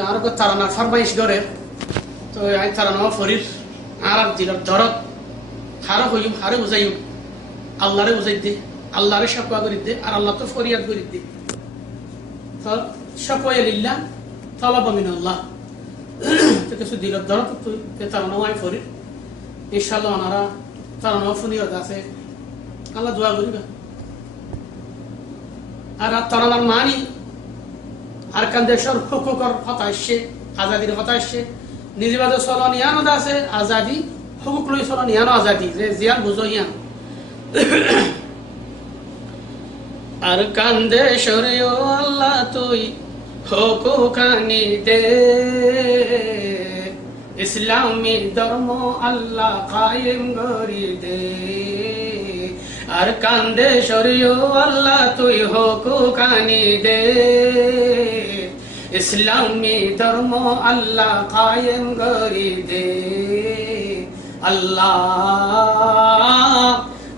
আর তারানা ফরমাইশ করে তো আই তারানা ফরির আর দিলার দরদ হারে হইম হারে বুঝাইম আল্লাহরে বুঝাই দে আল্লাহরে শাকওয়া করি দে আর আল্লাহ তো ফরিয়াদ করি দে তো শাকওয়া লিল্লাহ তালাবা মিনাল্লাহ তো কিছু দিলার দরদ তো তারানা আই ফরির ইনশাআল্লাহ ওনারা তারানা ফরিয়াদ আছে আল্লাহ দোয়া করিবা আর তারানার মানি আর কান দেশের হুকুকর কথা আসছে আজাদির কথা আসছে নিজেবাদে চলন ইয়ানো আছে আজাদি হুকুক লৈ চলন ইয়ানো আজাদি যে জিয়ান বুঝো ইয়ান আর কান দেশের আল্লাহ তুই হুকুকানি দে ইসলামী ধর্ম আল্লাহ কায়েম করি দে আর কান্দে শরীয় আল্লাহ তুই হুকুকানি দে ইসলামী ধর্ম আল্লাহ কায়েম করি দে আল্লাহ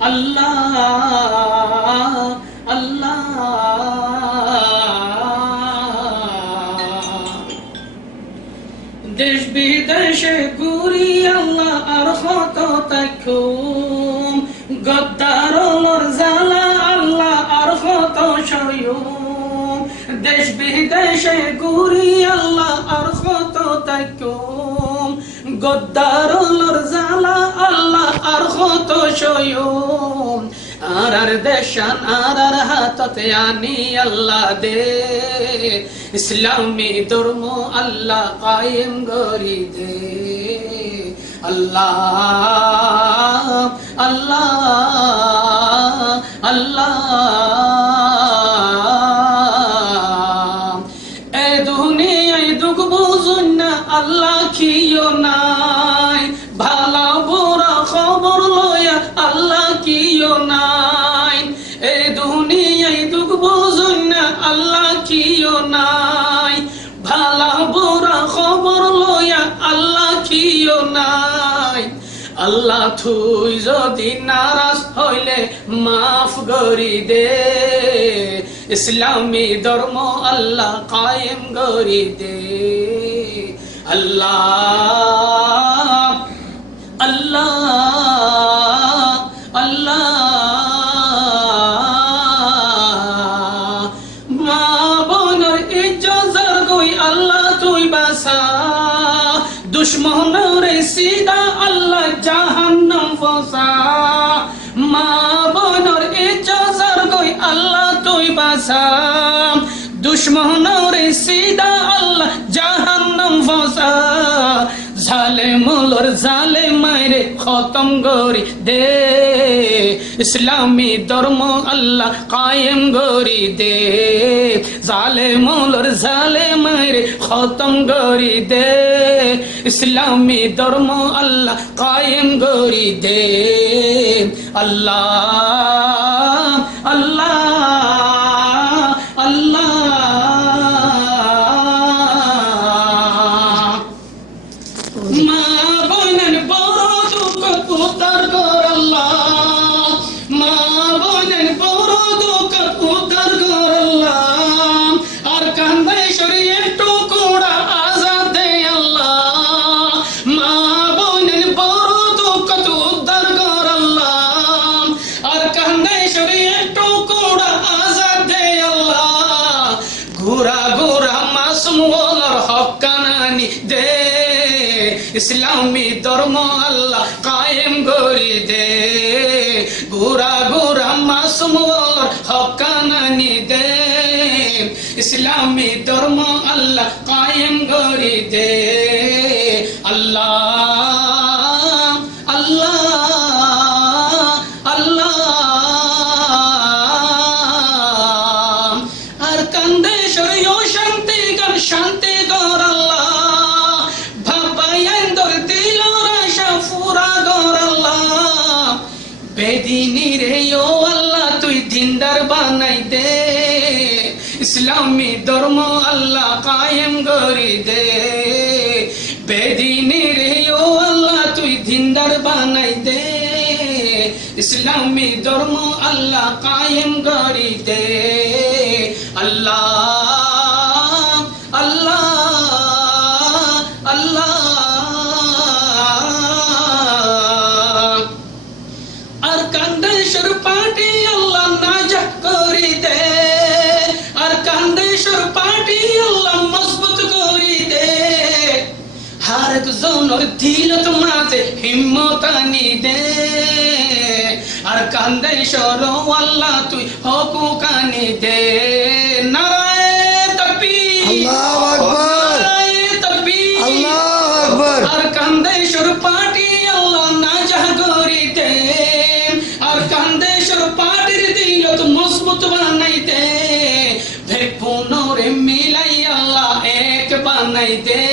আল্লাহ আল্লাহ দেশ বিদেশে ঘুরি আল্লাহ আর কত তাকুম গদ্দারর জালা আল্লাহ আর কত সয়ুম দেশ বিদেশে ঘুরি আল্লাহ আর কত তাকুম গদ্দারর জালা আল্লাহ আর কত সয়ুম আর দেশান আর হাততে আনি আল্লাহ দে ইসলামী ধর্ম আল্লাহ কায়েম করি দে আল্লাহ আল্লাহ আল্লাহ এ দুনিয়ায় দুঃখ বুঝুন না আল্লাহ কিও নাই ভালো বুড়া খবর লয়া আল্লাহ কিও নাই এ দুনিয়ায় দুঃখ বুঝুন না আল্লাহ কিও নাই ভালো বুড়া খবর লয়া আল্লাহ কিও নাই আল্লাহ তুই যদি নারাজ হইলে মাফ করি দে ইসলামী ধর্ম আল্লাহ কায়েম করি দে আল্লাহ আল্লাহ আল্লাহ মা বোনের ইজ্জত গই আল্লাহ তুই বাসা দুশ্মনরে সিদা আল্লাহ জাহান্নাম ফসা মা বোনের ইজ্জত গই আল্লাহ তুই বাসা দুশ্মনরে সিদা আল্লাহ জাহান্নাম ফসা জালেমুলর জালেমাইরে খতম করি দে ইসলামী ধর্ম আল্লাহ কায়েম করি দে জালেমুলর জালেমাইরে খতম করি দে ইসলামী ধর্ম আল্লাহ কায়েম করি দে আল্লাহ আল্লাহ আল্লাহ মা বোনের বড় দুঃখ উদ্ধার কর আল্লাহ মা বোনের বড় দুঃখ উদ্ধার কর আল্লাহ আর কান্দে শরীরে টুকরা আজাদ দে আল্লাহ মা বোনের বড় দুঃখ উদ্ধার কর আল্লাহ আর কান্দে শরীরে টুকরা আজাদ দে আল্লাহ ঘোরা ঘোরা মাসুম ওর হক্কানানি দে ইসলামী ধর্ম আল্লাহ কায়েম করি দে ঘোরা ঘোরা মাসুম ওর হক্কানানি দে ইসলামী ধর্ম আল্লাহ কায়েম করি দে আল্লাহ আল্লাহ আল্লাহ আর কান্দে শরীয় শান্তি কর শান্তি কর আল্লাহ ভাবাইন্দর দিল রাশা ফুরা কর আল্লাহ বেদিনী রে ও আল্লাহ তুই দিনদার বানাই দে ইসলামী ধর্ম আল্লাহ কায়েম করি দে বেদিনী রে ও আল্লাহ তুই দিনদার বানাই দে ইসলামী ধর্ম আল্লাহ কায়েম করি দে আল্লাহ আল্লাহ নর দিল তোমাতে হিম্মত আনি দে আর কান্দে সরো আল্লাহ তুই হকুক আনি দে নারায়ে তাকবীর আল্লাহু আকবার নারায়ে তাকবীর আল্লাহু আকবার আর কান্দে সর পাটি আল্লাহ না জাগরি দে আর কান্দে সর পাটির দিল তো মজবুত বানাই দে বেকুনরে মিলাই আল্লাহ এক বানাই দে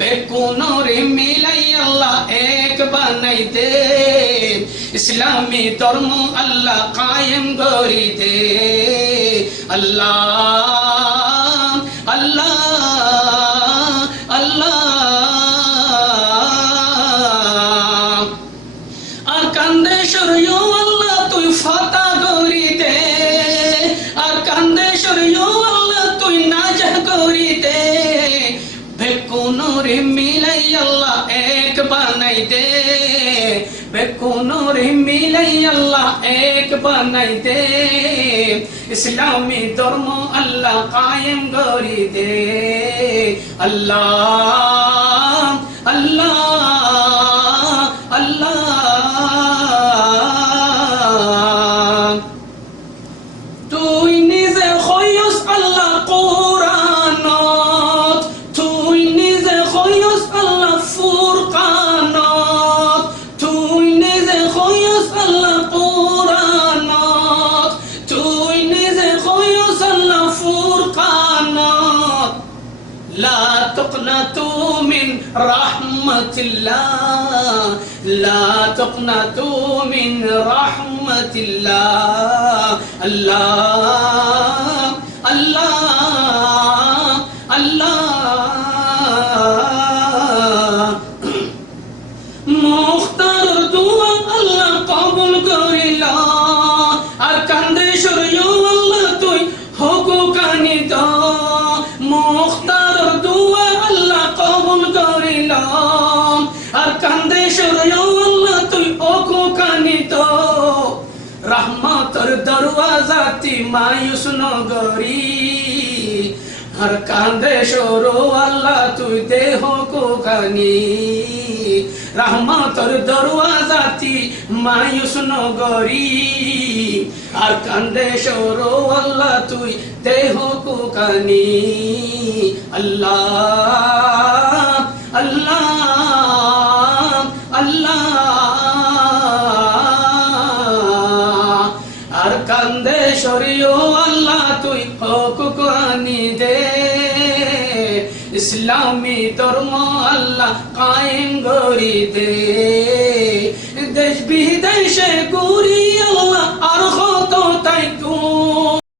বেকুনরে মিলাই আল্লাহ এক বানাই দে ইসলামী ধর্ম আল্লাহ কায়েম করি দে আল্লাহ আল্লাহ আল্লাহ আর কান্দে সরিও আল্লাহ তুই ফাতা করি দে আর কান্দে সরিও আল্লাহ তুই নাজা করি দে বেকুনরে মিলাই আল্লাহ এক বানাই দে বেকুনরে মিলাই আল্লাহ এক বানাই দে ইসলামী ধর্ম আল্লাহ কায়েম করি দে আল্লাহ আল্লাহ আল্লাহ তুই নিজে হইস আল্লাহ কোরআনত তুই নিজে হইস আল্লাহ ফুরকানত তুই নিজে হইস আল্লাহ কোরআনত তুই নিজে হইস আল্লাহ ফুরকানত لا تقنطوا من رحمة الله لا تقنطوا من رحمة الله الله الله الله মুখতার দুয়া আল্লাহ কবুল করিলা আর কান্দে সরিও আল্লাহ তুই হকুক আনি দাও মুখতার দুয়া আল্লাহ কবুল করিলা আর কান্দে সরিও আল্লাহ তুই হকুক আনি দাও রহমতের দরওয়াজাতি মায়ুস নগরী আর কান্দে সরো আল্লাহ তুই দেহ কোকানি রহমতের দরওয়াজাতি মায়ুস নগরী আর কান্দে সরো আল্লাহ তুই দেহ কোকানি আল্লাহ আল্লাহ আল্লাহ আর কান্দে সরিও আল্লাহ তুই হকুক আনি দে ইসলামী ধর্ম আল্লাহ কায়েম করি দে দেশ বিদেশে ঘুরি